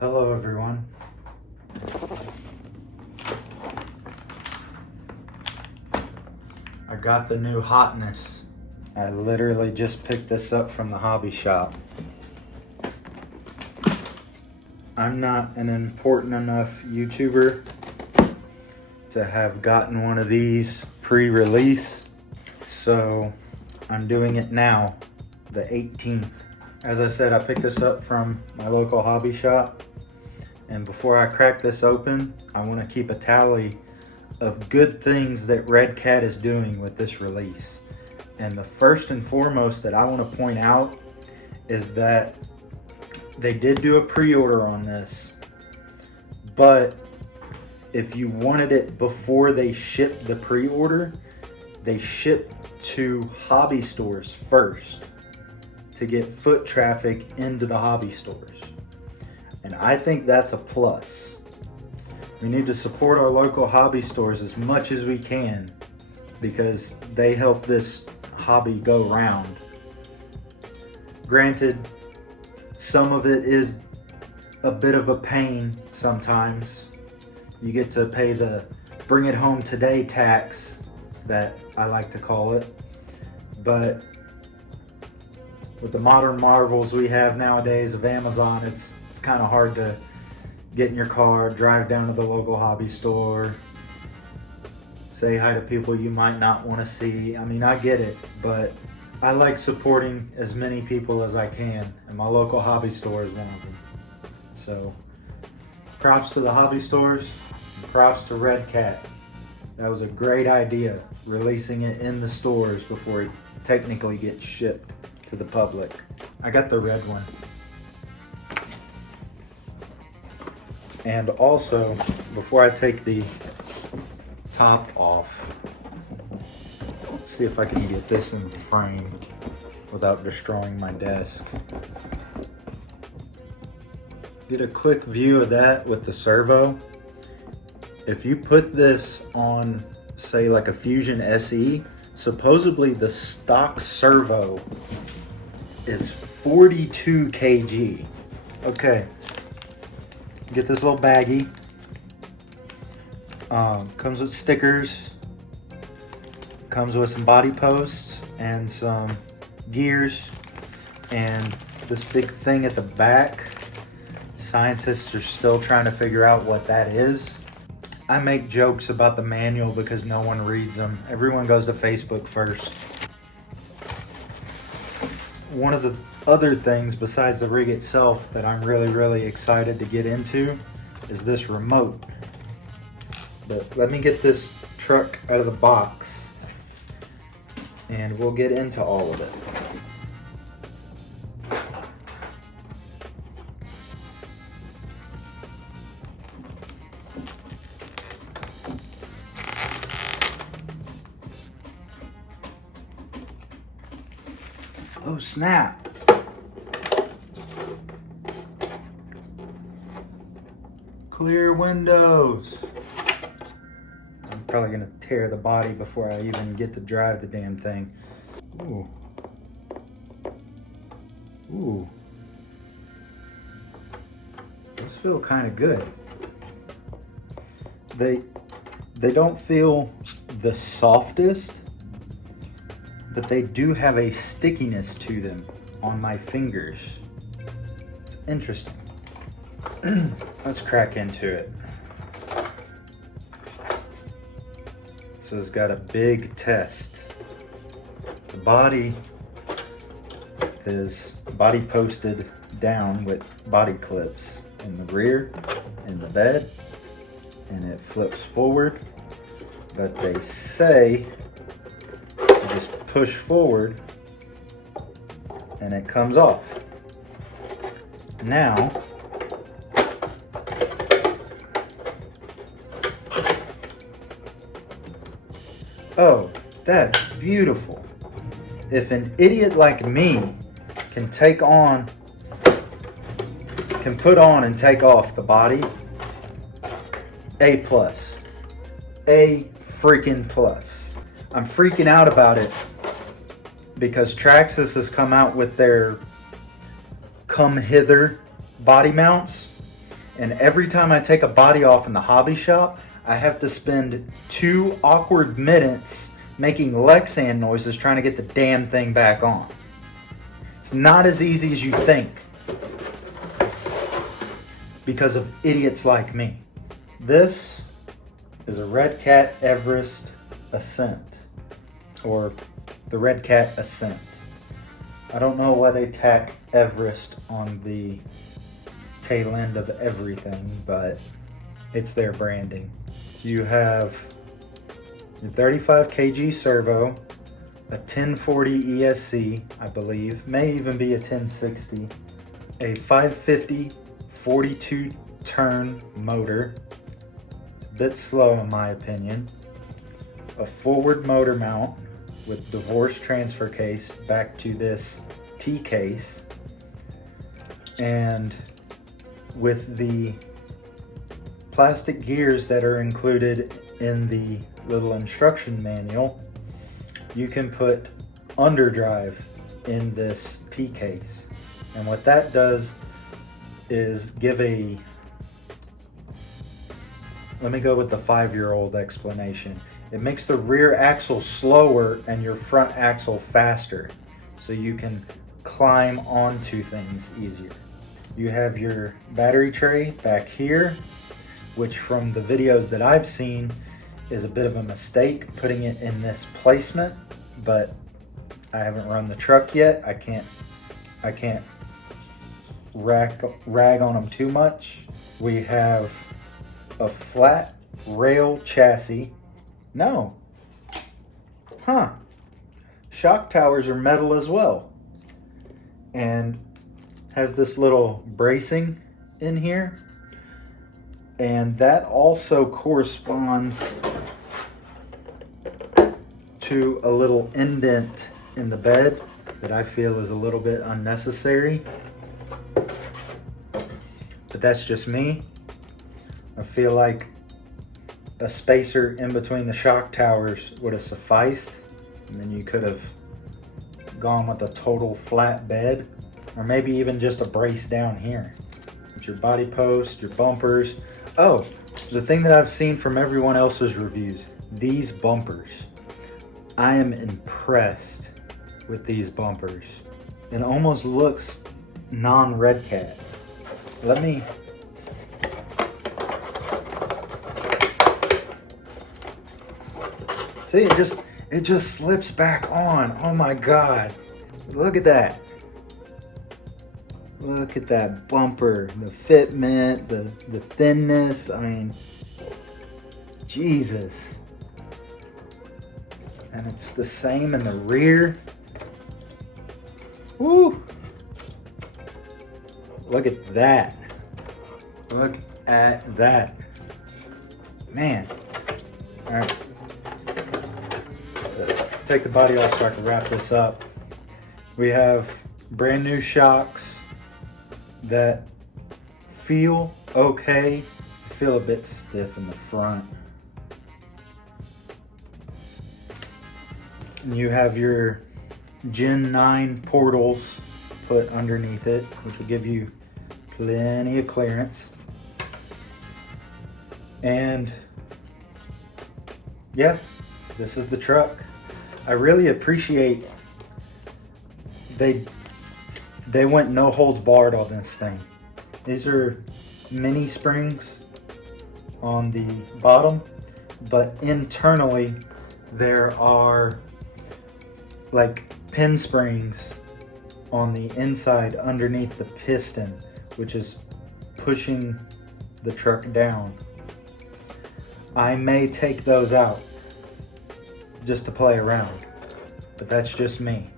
Hello everyone. I got the new hotness. I literally just picked this up from the hobby shop. I'm not an important enough YouTuber to have gotten one of these pre-release, so I'm doing it now, the 18th. As I said, I picked this up from my local hobby shop, and before I crack this open, I want to keep a tally of good things that Rdecat is doing with this release. And the first and foremost that I want to point out is that they did do a pre-order on this, but if you wanted it before they shipped the pre-order, they shipped to hobby stores first to get foot traffic into the hobby stores. And I think that's a plus. We need to support our local hobby stores as much as we can because they help this hobby go round. Granted, some of it is a bit of a pain sometimes. You get to pay the bring it home today tax, that I like to call it. But with the modern marvels we have nowadays of Amazon, it's kind of hard to get in your car, drive down to the local hobby store, say hi to people you might not want to see. I mean, I get it, but I like supporting as many people as I can, and my local hobby store is one of them. So props to the hobby stores, and props to Rdecat. That was a great idea, releasing it in the stores before it technically gets shipped to the public. I got the red one. And also, before I take the top off, see if I can get this in frame without destroying my desk. Get a quick view of that with the servo. If you put this on, say, like a Fusion SE, supposedly the stock servo is 42 kg. Okay, get this little baggie. Comes with stickers, comes with some body posts and some gears, and this big thing at the back. Scientists are still trying to figure out what that is. I make jokes about the manual because no one reads them. Everyone goes to Facebook first. One of the other things besides the rig itself that I'm really excited to get into is this remote. But let me get this truck out of the box and we'll get into all of it. Oh snap! Clear windows! I'm probably gonna tear the body before I even get to drive the damn thing. Ooh. Ooh. Those feel kind of good. They don't feel the softest, but they do have a stickiness to them on my fingers. It's interesting. Let's crack into it. So it's got a big test. The body is body posted down with body clips in the rear, in the bed, and it flips forward. But they say you just push forward and it comes off. Now, oh, that's beautiful. If an idiot like me can put on and take off the body, A plus. A freaking plus. I'm freaking out about it because Traxxas has come out with their come hither body mounts, And every time I take a body off in the hobby shop, I have to spend 2 awkward minutes making Lexan noises trying to get the damn thing back on. It's not as easy as you think because of idiots like me. This is a Rdecat Everest Ascent, or the Rdecat Ascent. I don't know why they tack Everest on the tail end of everything, but it's their branding. You have your 35 kg servo, a 1040 ESC, I believe, may even be a 1060, a 550 42 turn motor, a bit slow in my opinion, a forward motor mount with divorce transfer case back to this T case, and with the plastic gears that are included in the little instruction manual, you can put underdrive in this T case. And what that does is give a, let me go with the 5-year-old explanation. It makes the rear axle slower and your front axle faster, so you can climb onto things easier. You have your battery tray back here, which from the videos that I've seen is a bit of a mistake putting it in this placement, but I haven't run the truck yet. I can't rag on them too much. We have a flat rail chassis. No. Huh. Shock towers are metal as well. And has this little bracing in here. And that also corresponds to a little indent in the bed that I feel is a little bit unnecessary. But that's just me. I feel like a spacer in between the shock towers would have sufficed, and then you could have gone with a total flat bed, or maybe even just a brace down here with your body post, your bumpers. Oh, the thing that I've seen from everyone else's reviews, these bumpers. I am impressed with these bumpers. It almost looks non-Rdecat. Let me, see, it just slips back on. Oh my God. Look at that. Look at that bumper, the fitment, the thinness. I mean, Jesus. And it's the same in the rear. Woo! Look at that. Look at that. Man. All right. Take the body off so I can wrap this up. We have brand new shocks that feel okay. I feel a bit stiff in the front. And you have your Gen 9 portals put underneath it, which will give you plenty of clearance. And yeah, this is the truck. I really appreciate they went no holds barred on this thing. These are mini springs on the bottom, but internally there are like pin springs on the inside underneath the piston, which is pushing the truck down. I may take those out just to play around, but that's just me.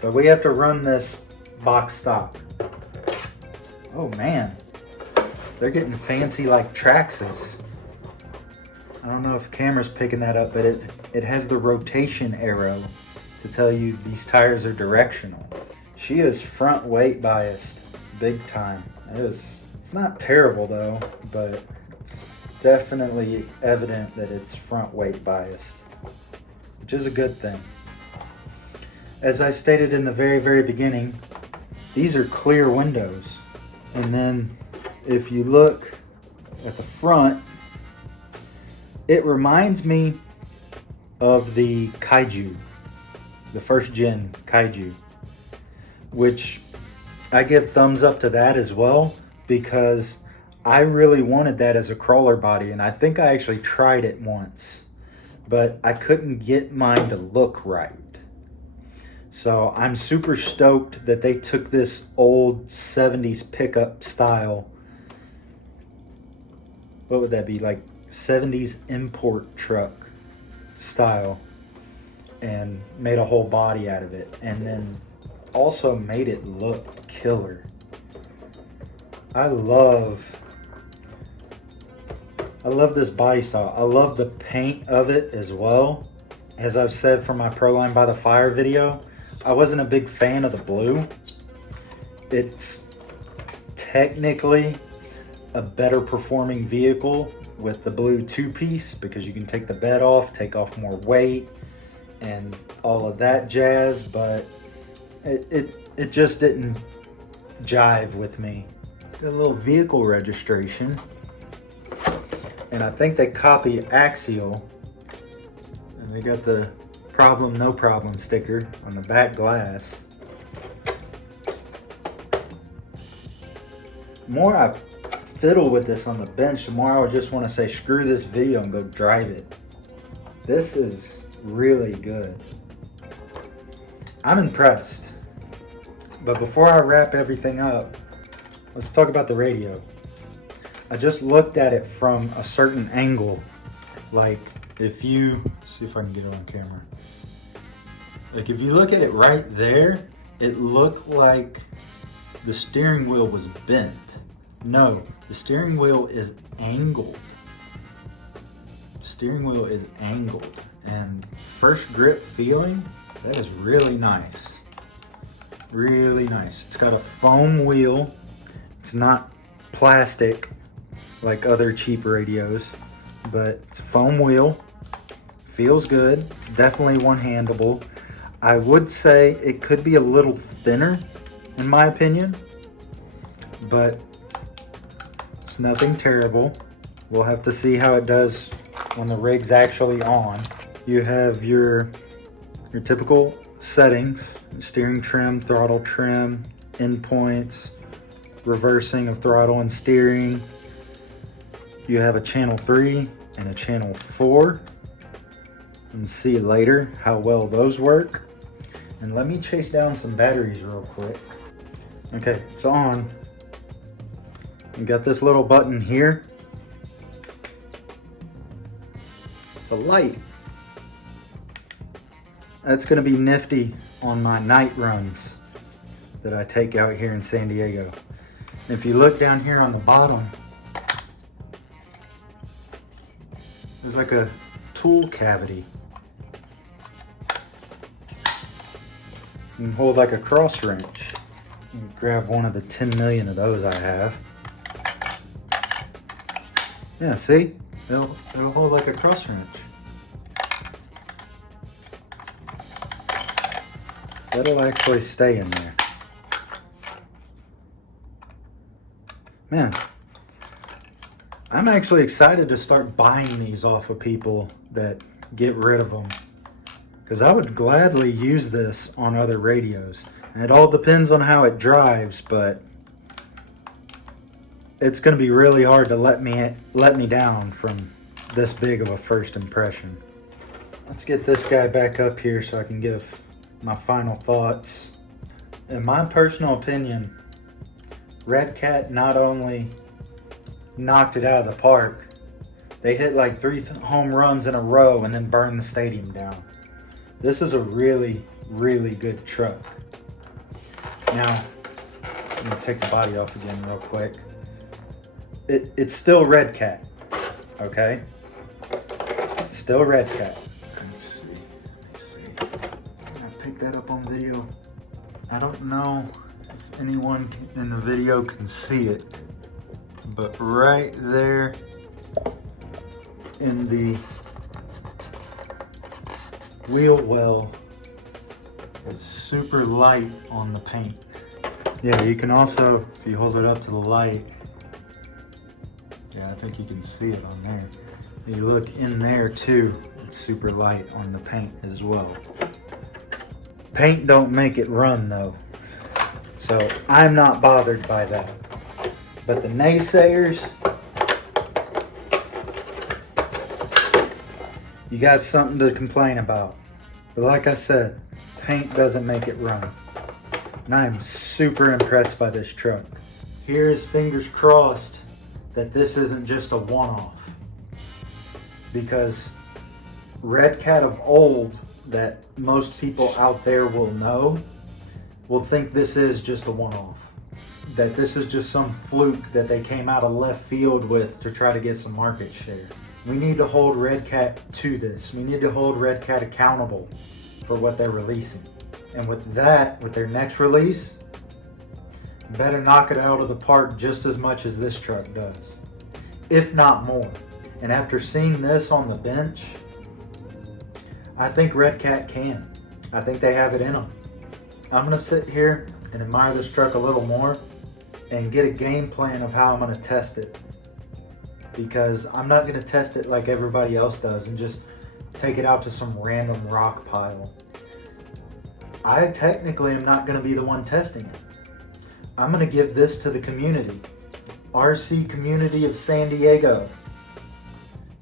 But we have to run this box stock. Oh man, they're getting fancy like Traxxas. I don't know if the camera's picking that up, but it has the rotation arrow to tell you these tires are directional. She is front weight biased, big time. It's not terrible though, but it's definitely evident that it's front weight biased, which is a good thing. As I stated in the very beginning, these are clear windows. And then if you look at the front, it reminds me of the Kaiju, the first gen Kaiju, which I give thumbs up to that as well, because I really wanted that as a crawler body, and I think I actually tried it once, but I couldn't get mine to look right. So I'm super stoked that they took this old 70s pickup style, what would that be, like 70s import truck style, and made a whole body out of it, and then also made it look killer. I love this body style. I love the paint of it as well. As I've said from my Proline by the Fire video, I wasn't a big fan of the blue. It's technically a better performing vehicle with the blue two-piece, because you can take the bed off, take off more weight, and all of that jazz, but it just didn't jive with me. Got a little vehicle registration, and I think they copied Axial, and they got the problem no problem sticker on the back glass. The more I fiddle with this on the bench, the more I would just want to say screw this video and go drive it. This is really good. I'm impressed. But before I wrap everything up, let's talk about the radio. I just looked at it from a certain angle. Like, if you see if I can get it on camera. Like, if you look at it right there, it looked like the steering wheel was bent. No, the steering wheel is angled. The steering wheel is angled, and first grip feeling, that is really nice. Really nice. It's got a foam wheel. It's not plastic like other cheap radios, but it's a foam wheel. Feels good. It's definitely one-handable. I would say it could be a little thinner, in my opinion, but it's nothing terrible. We'll have to see how it does when the rig's actually on. You have your typical settings: steering trim, throttle trim, endpoints, reversing of throttle and steering. You have a channel 3 and a channel 4. And see later how well those work. And let me chase down some batteries real quick. Okay, it's on. You got this little button here. It's a light. That's gonna be nifty on my night runs that I take out here in San Diego. If you look down here on the bottom, there's like a tool cavity. You can hold like a cross wrench. You can grab one of the 10 million of those I have. Yeah, see? It'll hold like a cross wrench. That'll actually stay in there. Man, I'm actually excited to start buying these off of people that get rid of them, because I would gladly use this on other radios. And it all depends on how it drives, but it's going to be really hard to let me down from this big of a first impression. Let's get this guy back up here so I can give my final thoughts. In my personal opinion, Rdecat not only knocked it out of the park, they hit like 3 home runs in a row and then burned the stadium down. This is a really, really good truck. Now, let me take the body off again real quick. It's still Rdecat, okay? It's still Rdecat. Let's see. Can I pick that up on video? I don't know if anyone in the video can see it, but right there in the wheel well, it's super light on the paint. Yeah, you can also, if you hold it up to the light, Yeah, I think you can see it on there. You look in there too, it's super light on the paint as well. Paint don't make it run though. So I'm not bothered by that. But the naysayers, you got something to complain about. But like I said, paint doesn't make it run. And I'm super impressed by this truck. Here's fingers crossed that this isn't just a one-off. Because Rdecat of old, that most people out there will know, will think this is just a one-off. That this is just some fluke that they came out of left field with to try to get some market share. We need to hold Rdecat to this. We need to hold Rdecat accountable for what they're releasing. And with that, with their next release, better knock it out of the park just as much as this truck does, if not more. And after seeing this on the bench, I think Rdecat can. I think they have it in them. I'm gonna sit here and admire this truck a little more and get a game plan of how I'm gonna test it. Because I'm not gonna test it like everybody else does and just take it out to some random rock pile. I technically am not gonna be the one testing it. I'm gonna give this to the community. RC community of San Diego.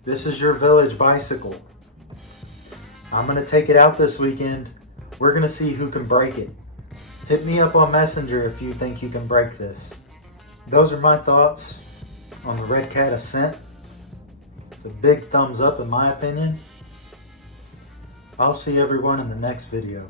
This is your village bicycle. I'm gonna take it out this weekend. We're gonna see who can break it. Hit me up on Messenger if you think you can break this. Those are my thoughts on the Rdecat Ascent. It's a big thumbs up in my opinion. I'll see everyone in the next video.